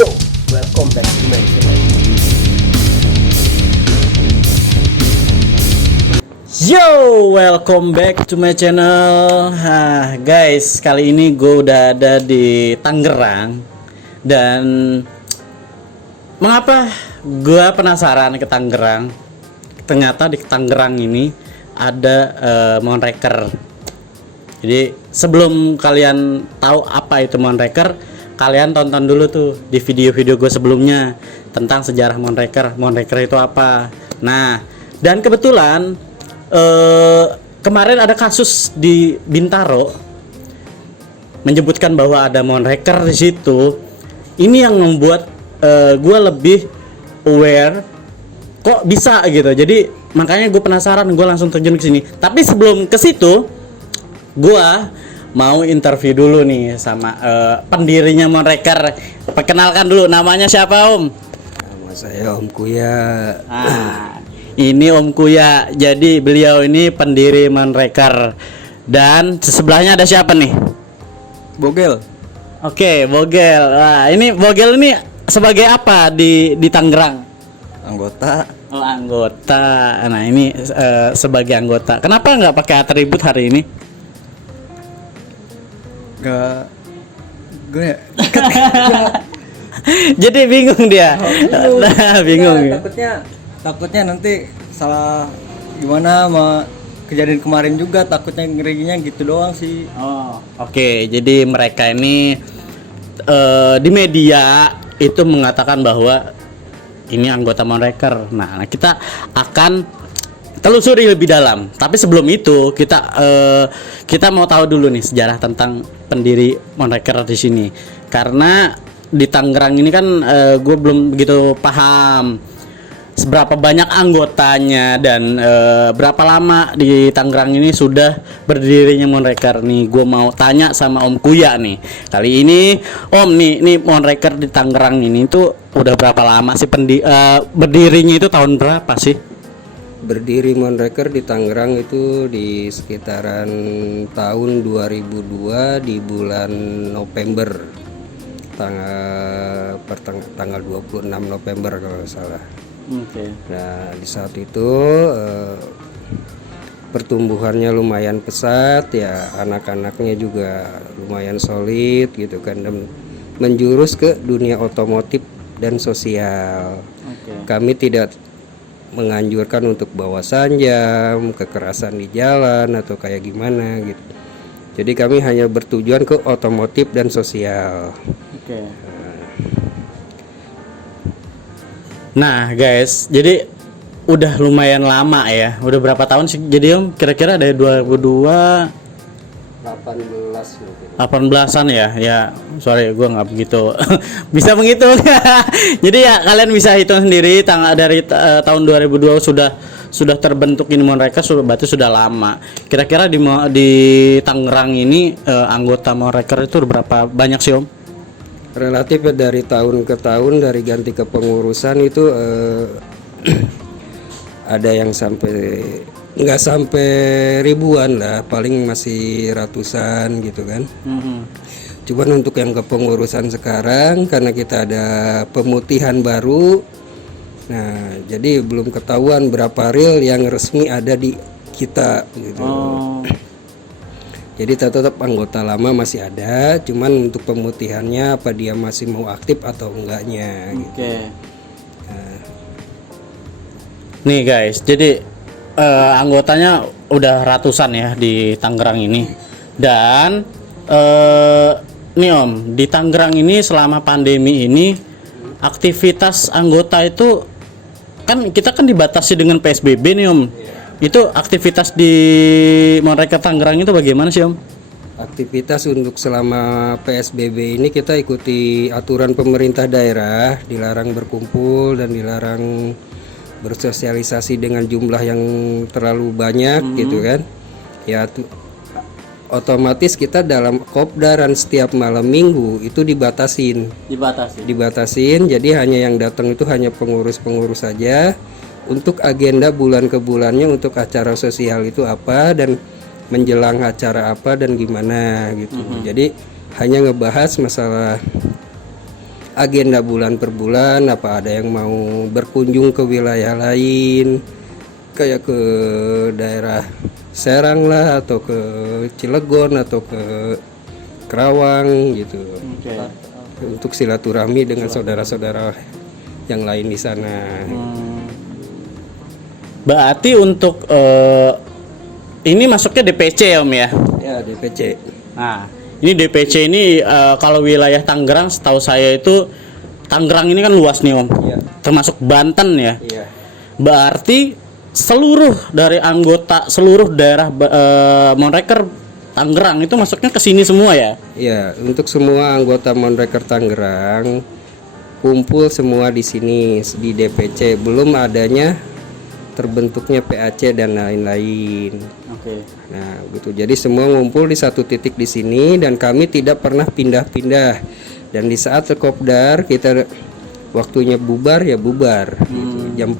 Yo, welcome back to my channel. Yo, welcome back to my channel. Guys, kali ini gue udah ada di Tangerang. Dan mengapa gue penasaran ke Tangerang? Ternyata di Tangerang ini ada Monreker. Jadi sebelum kalian tahu apa itu Monreker, kalian tonton dulu tuh di video-video gue sebelumnya tentang sejarah Monreker. Monreker itu apa? Nah, dan kebetulan kemarin ada kasus di Bintaro menyebutkan bahwa ada Monreker di situ. Ini yang membuat gue lebih aware kok bisa gitu. Jadi makanya gue penasaran, gue langsung terjun ke sini. Tapi sebelum ke situ, gue mau interview dulu nih sama pendirinya Monreker. Perkenalkan dulu, namanya siapa Om? Nama saya Om Kuya. Ini Om Kuya. Jadi beliau ini pendiri Monreker. Dan sebelahnya ada siapa nih? Bogel. Oke, Bogel. Wah, ini Bogel ini sebagai apa di Tangerang? Anggota. Oh, anggota. Nah, ini sebagai anggota. Kenapa nggak pakai atribut hari ini? Gak. Gue. Jadi bingung dia. Bingung. Takutnya nanti salah gimana sama kejadian kemarin juga, takutnya ngeriginya gitu doang sih. Oh, oke. Jadi mereka ini di media itu mengatakan bahwa ini anggota Monreker. Nah, kita akan telusuri lebih dalam. Tapi sebelum itu kita mau tahu dulu nih sejarah tentang pendiri Monreker di sini. Karena di Tangerang ini kan gue belum begitu paham seberapa banyak anggotanya dan berapa lama di Tangerang ini sudah berdirinya Monreker nih. Gue mau tanya sama Om Kuya nih. Kali ini Om nih Monreker di Tangerang ini tuh udah berapa lama sih berdirinya itu tahun berapa sih? Berdiri Monreker di Tangerang itu di sekitaran tahun 2002 di bulan November, tanggal 26 November kalau nggak salah. Oke. Nah, di saat itu pertumbuhannya lumayan pesat ya, anak-anaknya juga lumayan solid gitu kan, dan menjurus ke dunia otomotif dan sosial. Kami tidak menganjurkan untuk bawa sanjam, kekerasan di jalan atau kayak gimana gitu. Jadi kami hanya bertujuan ke otomotif dan sosial. Oke. Nah, guys, jadi udah lumayan lama ya. Udah berapa tahun sih? Jadi Om, kira-kira dari 2002 18 mungkin. 18-an ya. Ya, sorry gue nggak begitu bisa menghitung. Jadi ya kalian bisa hitung sendiri dari tahun 2002 sudah terbentuk ini Monreker, berarti sudah lama. Kira-kira di Tangerang ini anggota Monreker itu berapa banyak sih Om? Relatif ya, dari tahun ke tahun, dari ganti kepengurusan itu ada yang nggak sampai ribuan lah, paling masih ratusan gitu kan. Cuman untuk yang kepengurusan sekarang karena kita ada pemutihan baru, nah jadi belum ketahuan berapa ril yang resmi ada di kita gitu. Jadi tetap anggota lama masih ada, cuman untuk pemutihannya apa dia masih mau aktif atau enggaknya gitu. Nih guys, jadi anggotanya udah ratusan ya di Tangerang ini. Dan nih Om, di Tangerang ini selama pandemi ini aktivitas anggota itu kan kita kan dibatasi dengan PSBB nih Om. Itu aktivitas di Monreker Tangerang itu bagaimana sih Om? Aktivitas untuk selama PSBB ini kita ikuti aturan pemerintah daerah, dilarang berkumpul dan dilarang bersosialisasi dengan jumlah yang terlalu banyak gitu kan. Ya otomatis kita dalam kopdaran setiap malam minggu itu dibatasin. Jadi hanya yang datang itu hanya pengurus-pengurus saja. Untuk agenda bulan ke bulannya untuk acara sosial itu apa dan menjelang acara apa dan gimana gitu. Jadi hanya ngebahas masalah agenda bulan per bulan, apa ada yang mau berkunjung ke wilayah lain kayak ke daerah Serang lah, atau ke Cilegon, atau ke Kerawang gitu, untuk silaturahmi dengan saudara-saudara yang lain di sana. Berarti untuk ini masuknya DPC ya Om ya? Ya, DPC. Nah, ini DPC ini kalau wilayah Tangerang, setahu saya itu Tangerang ini kan luas nih Om, Iya. termasuk Banten ya. Iya. Berarti seluruh dari anggota seluruh daerah Monreker Tangerang itu masuknya ke sini semua ya? Iya, untuk semua anggota Monreker Tangerang kumpul semua di sini di DPC, belum adanya terbentuknya PAC dan lain-lain. Oke. Nah, gitu. Jadi semua ngumpul di satu titik di sini dan kami tidak pernah pindah-pindah. Dan di saat terkopdar kita waktunya bubar ya bubar. Gitu. Jam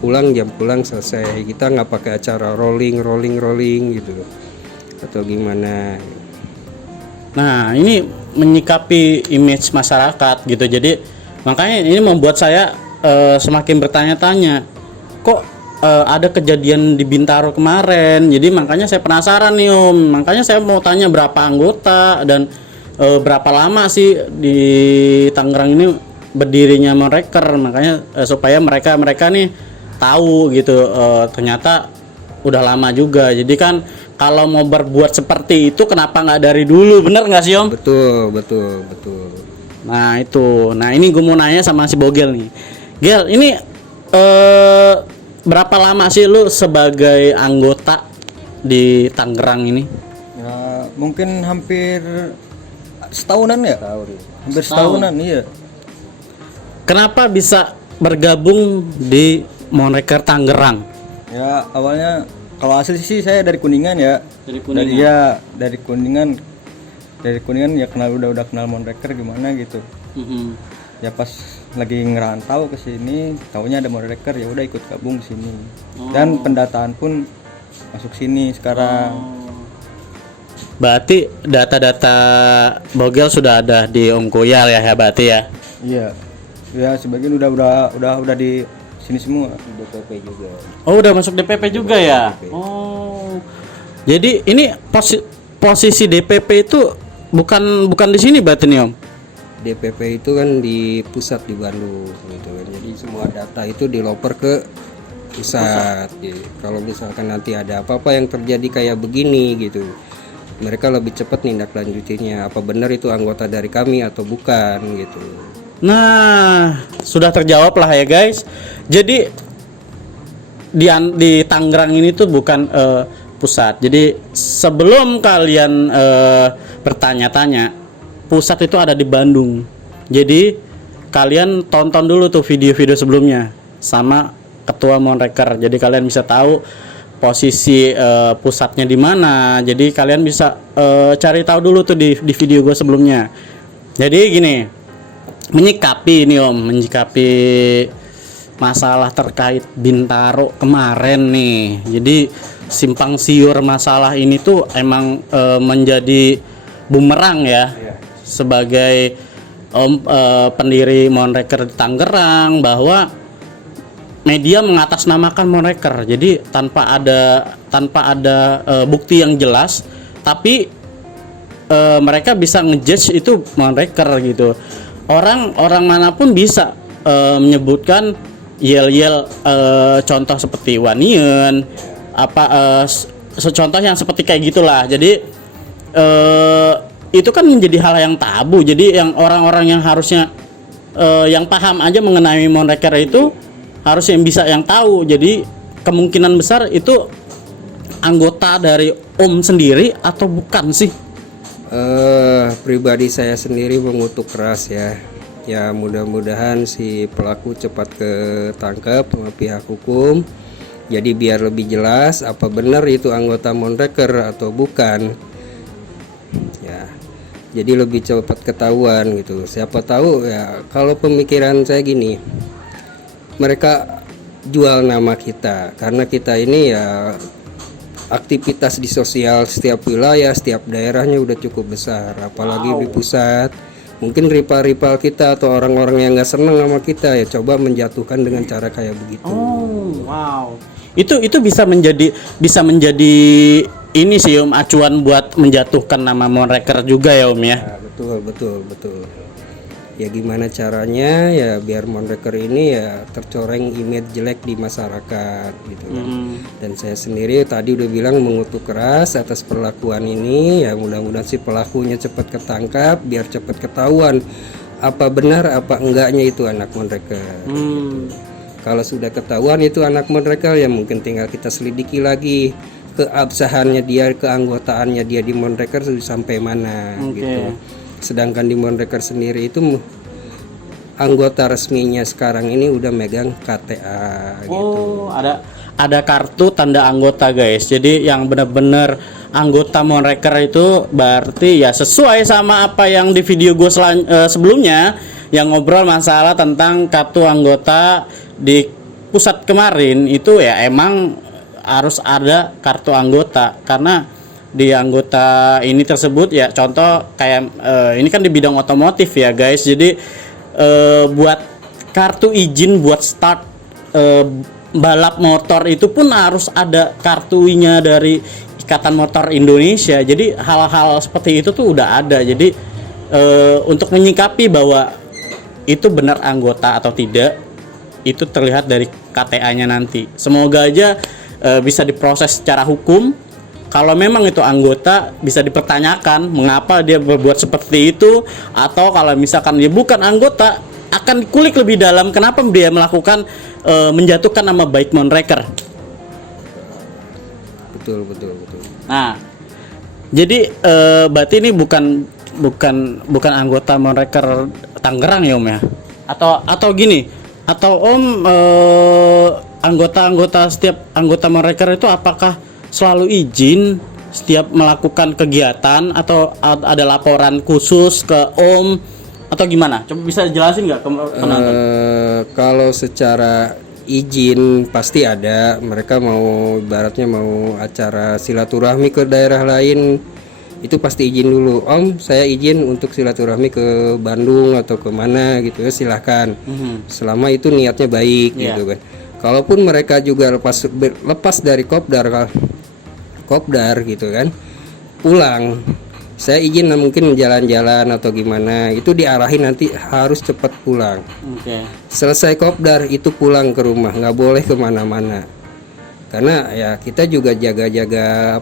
pulang selesai. Kita nggak pakai acara rolling gitu. Atau gimana? Nah, ini menyikapi image masyarakat gitu. Jadi makanya ini membuat saya semakin bertanya-tanya, kok ada kejadian di Bintaro kemarin. Jadi makanya saya penasaran nih Om. Makanya saya mau tanya berapa anggota dan berapa lama sih di Tangerang ini berdirinya Monreker. Makanya supaya mereka nih tahu gitu, ternyata udah lama juga. Jadi kan kalau mau berbuat seperti itu kenapa nggak dari dulu, bener nggak sih Om? Betul. Nah itu, nah ini gue mau nanya sama si Bogel nih. Gel, ini berapa lama sih lu sebagai anggota di Tangerang ini? Ya, mungkin hampir setahunan ya. Hampir setahunan, iya. Kenapa bisa bergabung di Monreker Tangerang? Ya, awalnya kalau asli sih saya dari Kuningan ya. Dari Kuningan. Dari Kuningan. Dari Kuningan ya udah kenal Monreker gimana gitu. Ya pas lagi ngerantau ke sini, taunya ada Monreker, ya udah ikut gabung ke sini. Dan pendataan pun masuk sini sekarang. Berarti data-data Bogel sudah ada di Om Koyal ya berarti ya? Iya. Ya sebagian udah di sini semua. DPP juga. Oh udah masuk DPP juga ya? Oh. Jadi ini posisi DPP itu bukan di sini berarti nih Om? DPP itu kan di pusat di Bandung gitu kan. Jadi semua data itu diloper ke pusat. Jadi, kalau misalkan nanti ada apa-apa yang terjadi kayak begini gitu, mereka lebih cepat nindak lanjutinya. Apa benar itu anggota dari kami atau bukan gitu. Nah, sudah terjawab lah ya guys. Jadi di Tangerang ini tuh bukan pusat. Jadi sebelum kalian bertanya-tanya, pusat itu ada di Bandung. Jadi kalian tonton dulu tuh video-video sebelumnya sama ketua Monreker. Jadi kalian bisa tahu posisi pusatnya di mana. Jadi kalian bisa cari tahu dulu tuh di video gue sebelumnya. Jadi gini, menyikapi masalah terkait Bintaro kemarin nih. Jadi simpang siur masalah ini tuh emang menjadi bumerang ya. Sebagai pendiri Monreker di Tangerang, bahwa media mengatasnamakan Monreker. Jadi tanpa ada bukti yang jelas, tapi mereka bisa ngejudge itu Monreker gitu. Orang manapun bisa menyebutkan yel-yel contoh seperti Wanian, contoh yang seperti kayak gitulah. Jadi itu kan menjadi hal yang tabu. Jadi yang orang-orang yang harusnya yang paham aja mengenai Monreker itu harusnya yang tahu. Jadi kemungkinan besar itu anggota dari Om sendiri atau bukan sih? Pribadi saya sendiri mengutuk keras ya. Ya mudah-mudahan si pelaku cepat ketangkap sama pihak hukum. Jadi biar lebih jelas apa benar itu anggota Monreker atau bukan. Ya. Jadi lebih cepat ketahuan gitu. Siapa tahu ya, kalau pemikiran saya gini, mereka jual nama kita karena kita ini ya aktivitas di sosial setiap wilayah, setiap daerahnya udah cukup besar, apalagi di pusat. mungkin rival-rival kita atau orang-orang yang nggak senang sama kita ya coba menjatuhkan dengan cara kayak begitu. Oh, wow. Itu bisa menjadi ini sih Om, acuan buat menjatuhkan nama Monreker juga ya Om ya. Nah, betul. Ya gimana caranya ya biar Monreker ini ya tercoreng image jelek di masyarakat gitu kan. Dan saya sendiri tadi udah bilang mengutuk keras atas perlakuan ini, ya mudah-mudahan si pelakunya cepat ketangkap biar cepat ketahuan apa benar apa enggaknya itu anak Monreker. Kalau sudah ketahuan itu anak Monreker ya mungkin tinggal kita selidiki lagi keabsahannya dia, keanggotaannya dia di Monreker sampai mana gitu. Sedangkan di Monreker sendiri itu anggota resminya sekarang ini udah megang KTA gitu. Oh, ada kartu tanda anggota guys. Jadi yang benar-benar anggota Monreker itu berarti ya sesuai sama apa yang di video gue sebelumnya yang ngobrol masalah tentang kartu anggota di pusat kemarin itu ya emang harus ada kartu anggota karena di anggota ini tersebut ya contoh kayak ini kan di bidang otomotif ya guys. Jadi buat kartu izin buat start balap motor itu pun harus ada kartunya dari Ikatan Motor Indonesia. Jadi hal-hal seperti itu tuh udah ada. Jadi untuk menyikapi bahwa itu benar anggota atau tidak itu terlihat dari KTA-nya nanti. Semoga aja bisa diproses secara hukum. Kalau memang itu anggota bisa dipertanyakan mengapa dia berbuat seperti itu, atau kalau misalkan dia bukan anggota akan dikulik lebih dalam kenapa dia melakukan menjatuhkan nama baik Monreker. Betul. Nah, jadi berarti ini bukan anggota Monreker Tangerang ya Om ya? Atau gini, atau Om anggota setiap anggota Monreker itu apakah selalu izin setiap melakukan kegiatan atau ada laporan khusus ke Om atau gimana? Coba bisa jelasin nggak ke penonton? Kalau secara izin pasti ada. Mereka mau ibaratnya mau acara silaturahmi ke daerah lain itu pasti izin dulu. Om, saya izin untuk silaturahmi ke Bandung atau kemana gitu ya, silahkan. Selama itu niatnya baik gitu kan. Kalaupun mereka juga lepas dari kopdar gitu kan, pulang, saya izin mungkin jalan-jalan atau gimana, itu diarahin nanti harus cepat pulang. Selesai kopdar itu pulang ke rumah, nggak boleh kemana-mana, karena ya kita juga jaga-jaga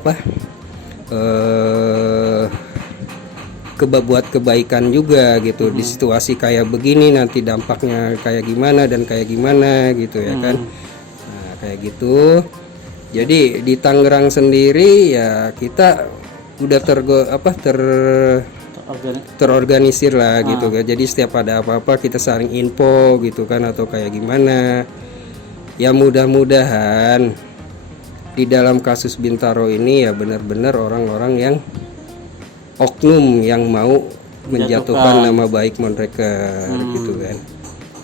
buat kebaikan juga gitu. Di situasi kayak begini nanti dampaknya kayak gimana dan kayak gimana gitu ya kan. Nah kayak gitu. Jadi di Tangerang sendiri ya kita udah terorganisir lah gitu kan. Jadi setiap ada apa-apa kita saling info gitu kan atau kayak gimana. Ya mudah-mudahan di dalam kasus Bintaro ini ya benar-benar orang-orang yang oknum yang mau menjatuhkan nama baik Monreker gitu kan.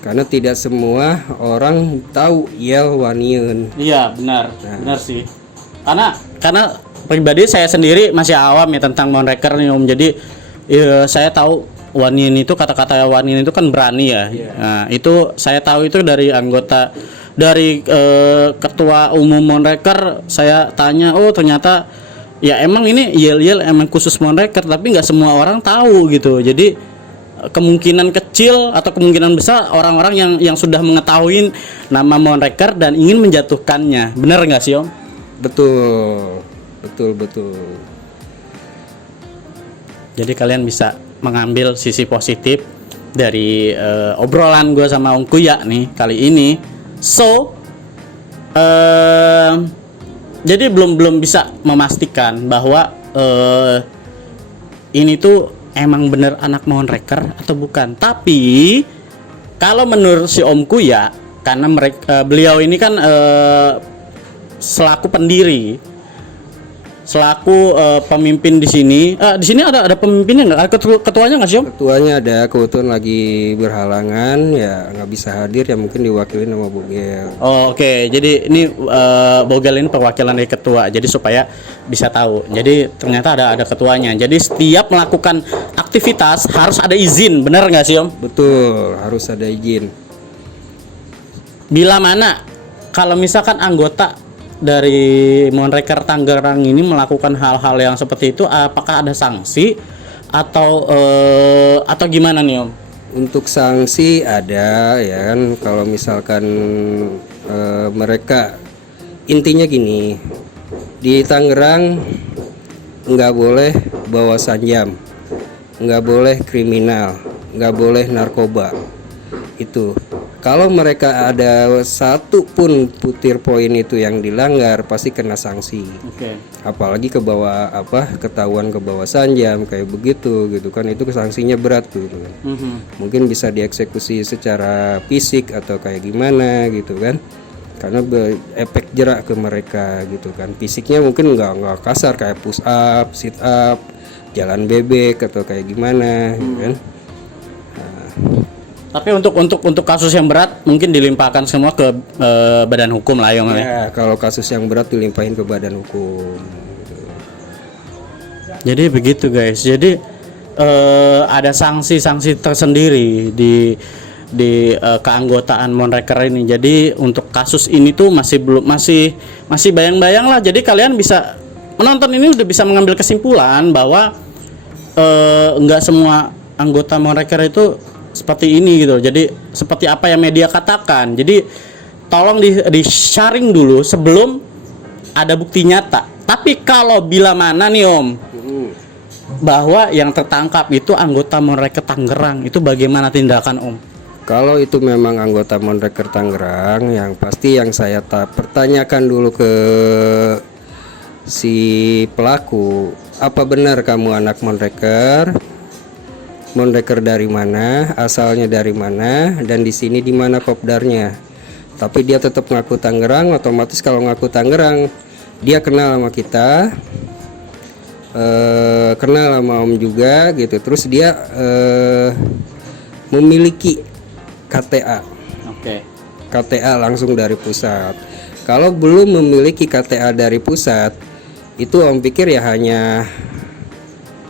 Karena tidak semua orang tahu Yel Waniun. Iya benar, benar sih. Karena pribadi saya sendiri masih awam ya tentang Monreker nih Om. Jadi ya, saya tahu Waniun itu kata-kata Waniun itu kan berani ya. Nah itu saya tahu itu dari anggota dari ketua umum Monreker. Saya tanya, oh ternyata ya emang ini Yel emang khusus Monreker, tapi nggak semua orang tahu gitu. Jadi kemungkinan kecil atau kemungkinan besar orang-orang yang sudah mengetahui nama Monreker dan ingin menjatuhkannya. Benar nggak sih Om? Betul. Jadi kalian bisa mengambil sisi positif dari obrolan gue sama Om Kuya nih kali ini. So jadi belum bisa memastikan bahwa ini tuh emang bener anak Monreker atau bukan. Tapi kalau menurut si Om Kuya, karena beliau ini kan selaku pendiri selaku pemimpin di sini. Di sini ada pemimpinnya nggak? Ketuanya nggak sih Om? Ketuanya ada, kebetulan lagi berhalangan ya nggak bisa hadir ya, mungkin diwakili sama Bogel. Oh, oke. Jadi ini Bogel ini perwakilan dari ketua. Jadi supaya bisa tahu. Jadi ternyata ada ketuanya. Jadi setiap melakukan aktivitas harus ada izin, benar nggak sih Om? Betul, harus ada izin. Bila mana kalau misalkan anggota dari Monreker Tangerang ini melakukan hal-hal yang seperti itu, apakah ada sanksi atau gimana nih Om? Untuk sanksi ada ya kan, kalau misalkan mereka, intinya gini, di Tangerang nggak boleh bawa sanjam, nggak boleh kriminal, nggak boleh narkoba. Itu kalau mereka ada satu pun putir poin itu yang dilanggar pasti kena sanksi. Oke. Apalagi ke bawah ketahuan ke bawah sanjam kayak begitu gitu kan, itu sanksinya berat tuh gitu kan. Mungkin bisa dieksekusi secara fisik atau kayak gimana gitu kan, karena efek jerak ke mereka gitu kan. Fisiknya mungkin nggak kasar kayak push up, sit up, jalan bebek atau kayak gimana gitu kan. Tapi untuk kasus yang berat mungkin dilimpahkan semua ke badan hukum lah Om. Ya, kalau kasus yang berat dilimpahin ke badan hukum. Jadi begitu guys. Jadi ada sanksi-sanksi tersendiri di keanggotaan Monreker ini. Jadi untuk kasus ini tuh masih bayang-bayang lah. Jadi kalian bisa menonton ini udah bisa mengambil kesimpulan bahwa enggak semua anggota Monreker itu seperti ini gitu. Jadi seperti apa yang media katakan. Jadi tolong di-sharing dulu sebelum ada bukti nyata. Tapi kalau bila mana nih Om bahwa yang tertangkap itu anggota Monreker Tangerang, itu bagaimana tindakan Om? Kalau itu memang anggota Monreker Tangerang, yang pasti yang saya pertanyakan dulu ke si pelaku, apa benar kamu anak Monreker? Monreker dari mana, asalnya dari mana, dan di sini di mana kopdarnya. Tapi dia tetap ngaku Tangerang, otomatis kalau ngaku Tangerang dia kenal sama kita, kenal sama Om juga gitu. Terus dia memiliki KTA. Oke. KTA langsung dari pusat. Kalau belum memiliki KTA dari pusat, itu Om pikir ya hanya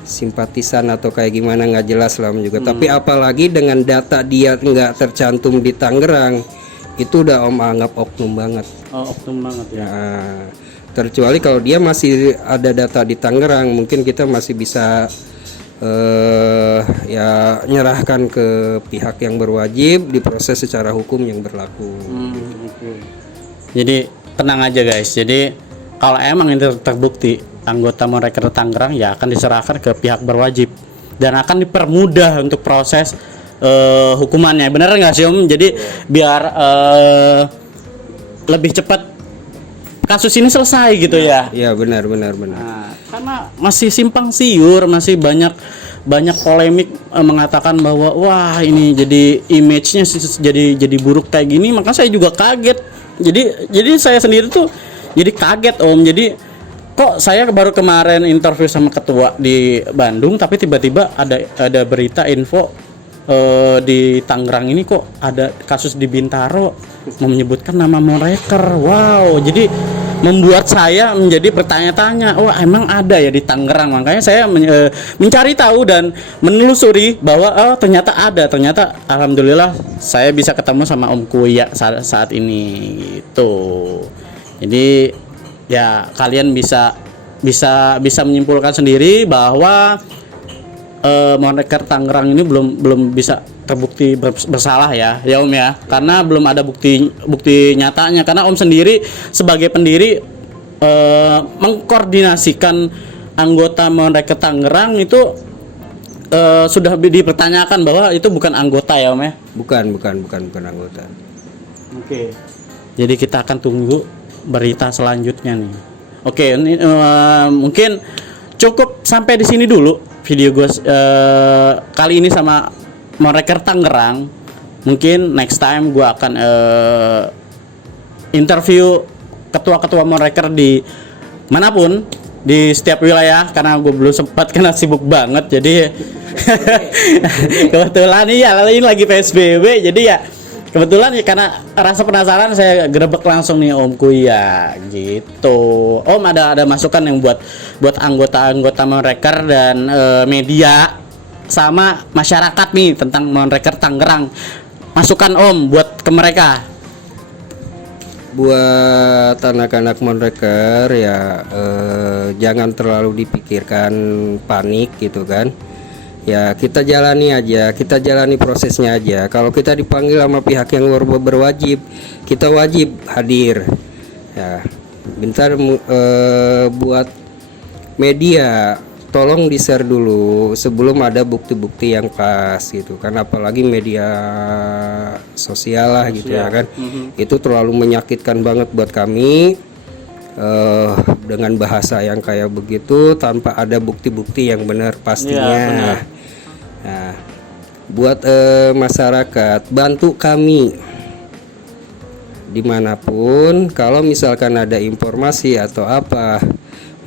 simpatisan atau kayak gimana, nggak jelas lah Om juga. Tapi apalagi dengan data dia nggak tercantum di Tangerang, itu udah Om anggap oknum banget. Oh, oknum banget ya. Nah, terkecuali kalau dia masih ada data di Tangerang, mungkin kita masih bisa ya nyerahkan ke pihak yang berwajib, diproses secara hukum yang berlaku. Jadi tenang aja guys. Jadi kalau emang itu terbukti anggota Monreker Tangerang, ya akan diserahkan ke pihak berwajib dan akan dipermudah untuk proses hukumannya. Benar nggak sih Om? Jadi biar lebih cepat kasus ini selesai gitu ya. Iya benar. Nah, karena masih simpang siur, masih banyak polemik mengatakan bahwa wah ini jadi image-nya jadi buruk kayak gini, maka saya juga kaget. Jadi saya sendiri tuh jadi kaget Om. Jadi kok saya baru kemarin interview sama ketua di Bandung, tapi tiba-tiba ada berita info di Tangerang ini kok ada kasus di Bintaro menyebutkan nama Monreker. Wow, jadi membuat saya menjadi bertanya-tanya, wah emang ada ya di Tangerang. Makanya saya mencari tahu dan menelusuri bahwa ternyata ada. Ternyata alhamdulillah saya bisa ketemu sama Om Kuya saat ini gitu. Jadi ya kalian bisa menyimpulkan sendiri bahwa Monreker Tangerang ini belum bisa terbukti bersalah ya Om ya, karena belum ada bukti nyatanya. Karena Om sendiri sebagai pendiri mengkoordinasikan anggota Monreker Tangerang itu sudah dipertanyakan bahwa itu bukan anggota ya Om ya. Bukan anggota. Oke. Jadi kita akan tunggu berita selanjutnya nih. Oke, ini mungkin cukup sampai di sini dulu video gue kali ini sama Monreker Tangerang. Mungkin next time gue akan interview ketua-ketua Monreker di manapun di setiap wilayah karena gue belum sempat karena sibuk banget jadi kebetulan ini lagi PSBB jadi ya kebetulan ya karena rasa penasaran saya gerebek langsung nih Omku ya gitu. Om ada masukan yang buat anggota-anggota Monreker dan media sama masyarakat nih tentang Monreker Tangerang. Masukan Om buat ke mereka. Buat anak-anak Monreker ya jangan terlalu dipikirkan panik gitu kan. Ya kita jalani aja, kita jalani prosesnya aja. Kalau kita dipanggil sama pihak yang berwajib, kita wajib hadir. Ya, bentar buat media, tolong di-share dulu sebelum ada bukti-bukti yang pas gitu kan. Apalagi media sosial lah gitu ya kan. Itu terlalu menyakitkan banget buat kami. Dengan bahasa yang kayak begitu tanpa ada bukti-bukti yang benar pastinya. Ya, benar. Nah, buat masyarakat bantu kami dimanapun kalau misalkan ada informasi atau apa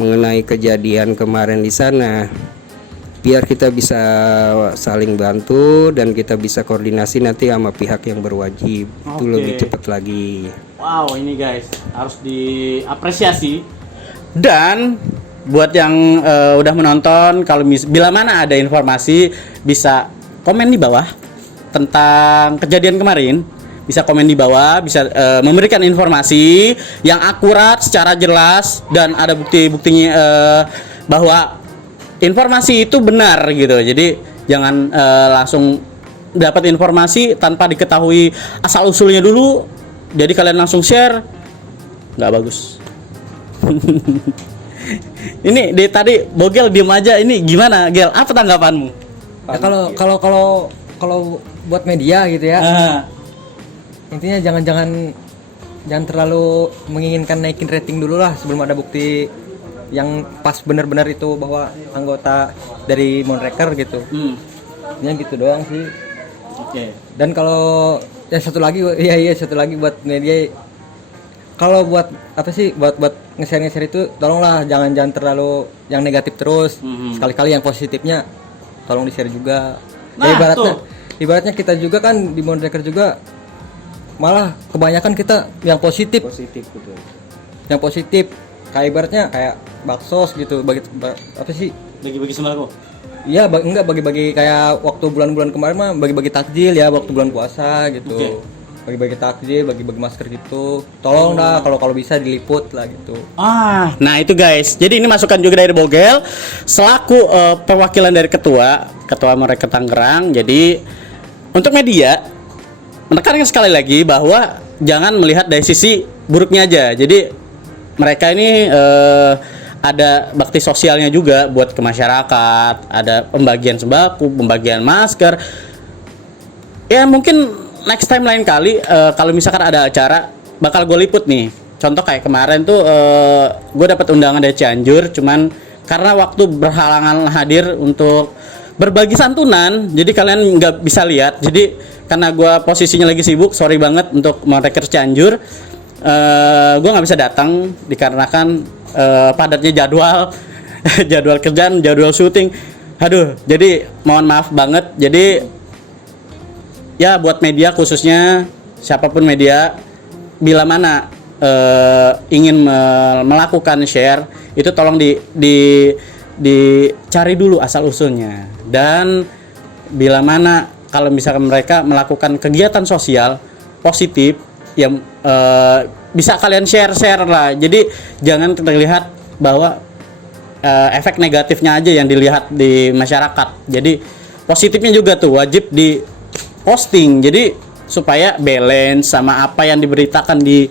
mengenai kejadian kemarin di sana, biar kita bisa saling bantu dan kita bisa koordinasi nanti sama pihak yang berwajib. Itu lebih cepat lagi. Wow, ini guys harus diapresiasi. Dan buat yang udah menonton, kalau bila mana ada informasi bisa komen di bawah tentang kejadian kemarin. Bisa komen di bawah, bisa memberikan informasi yang akurat, secara jelas dan ada bukti-buktinya bahwa informasi itu benar gitu. Jadi jangan langsung dapat informasi tanpa diketahui asal usulnya dulu. Jadi kalian langsung share, nggak bagus. Ini dari tadi Bogel diem aja. Ini gimana, Gel? Apa tanggapanmu? Ya, kalau buat media gitu ya. Intinya jangan terlalu menginginkan naikin rating dulu lah sebelum ada bukti yang pas benar-benar itu bahwa anggota dari Monreker gitu. Intinya gitu doang sih. Oke. Dan kalau ya satu lagi buat media, kalau buat apa sih buat nge-share itu tolonglah jangan terlalu yang negatif terus. Sekali-kali yang positifnya tolong di-share juga. Nah, Ya, ibaratnya kita juga kan di Monreker juga malah kebanyakan kita yang positif Betul. yang positif kayak ibaratnya kayak baksos gitu apa sih Bagi-bagi sembako. iya enggak bagi-bagi kayak waktu bulan-bulan kemarin mah bagi-bagi takjil ya waktu bulan puasa gitu. Oke. Bagi-bagi takjil, bagi-bagi masker gitu, tolong dah kalau bisa diliput lah gitu. Nah itu guys. Jadi ini masukan juga dari Bogel selaku perwakilan dari ketua Monreker Tangerang. Jadi untuk media menekankan sekali lagi bahwa jangan melihat dari sisi buruknya aja. Jadi mereka ini ada bakti sosialnya juga buat ke masyarakat, ada pembagian sembako, pembagian masker. Ya mungkin next time lain kali kalau misalkan ada acara bakal gue liput nih. Contoh kayak kemarin tuh gue dapat undangan dari Cianjur, cuman karena waktu berhalangan hadir untuk berbagi santunan, jadi kalian nggak bisa lihat. Jadi karena gue posisinya lagi sibuk, sorry banget untuk Monreker Cianjur. Gue nggak bisa datang dikarenakan padatnya jadwal jadwal kerjaan, jadwal syuting. Aduh, jadi mohon maaf banget. Jadi ya buat media khususnya siapapun media, bila mana ingin melakukan share itu tolong dicari dulu asal usulnya. Dan bila mana kalau misalkan mereka melakukan kegiatan sosial positif yang bisa kalian share lah. Jadi jangan terlihat bahwa efek negatifnya aja yang dilihat di masyarakat. Jadi positifnya juga tuh wajib di posting. Jadi supaya balance sama apa yang diberitakan di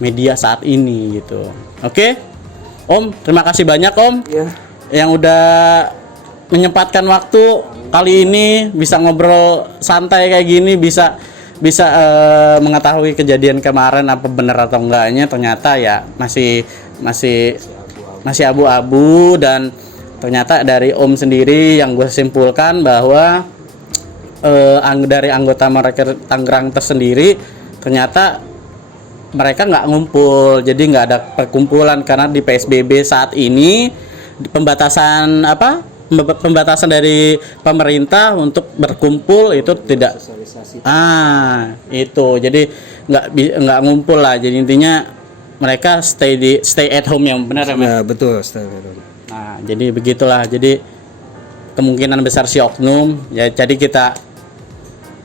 media saat ini gitu. Oke? Om, terima kasih banyak Om. Ya. Yang udah menyempatkan waktu kali ini bisa ngobrol santai kayak gini, bisa mengetahui kejadian kemarin apa benar atau enggaknya. Ternyata ya masih abu-abu, dan ternyata dari Om sendiri yang gue simpulkan bahwa dari anggota Monreker Tangerang tersendiri ternyata mereka nggak ngumpul, jadi nggak ada perkumpulan karena di PSBB saat ini pembatasan pembatasan dari pemerintah untuk berkumpul itu tidak. Itu jadi nggak ngumpul lah, jadi intinya mereka stay at home yang benar ya, Mas? Nah, betul, stay at home. Nah, jadi begitulah. Jadi kemungkinan besar si oknum ya, jadi kita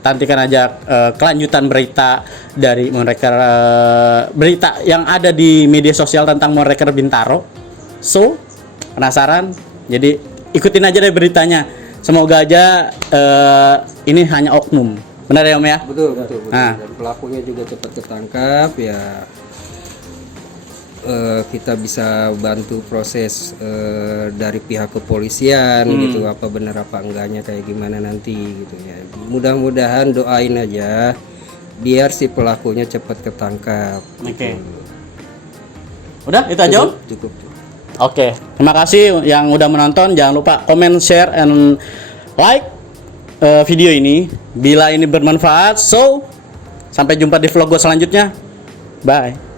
nantikan aja kelanjutan berita dari Monreker, berita yang ada di media sosial tentang Monreker Bintaro. So, penasaran? Jadi ikutin aja deh beritanya. Semoga aja ini hanya oknum. Benar ya Om ya? Betul. Nah. Dan pelakunya juga cepat ketangkap ya. Kita bisa bantu proses dari pihak kepolisian gitu, apa benar apa enggaknya kayak gimana nanti gitu ya. Mudah-mudahan doain aja biar si pelakunya cepat ketangkap. Oke. Udah itu aja Om? Cukup. Oke, terima kasih yang udah menonton. Jangan lupa comment, share, and like video ini bila ini bermanfaat. So, sampai jumpa di vlog gue selanjutnya. Bye.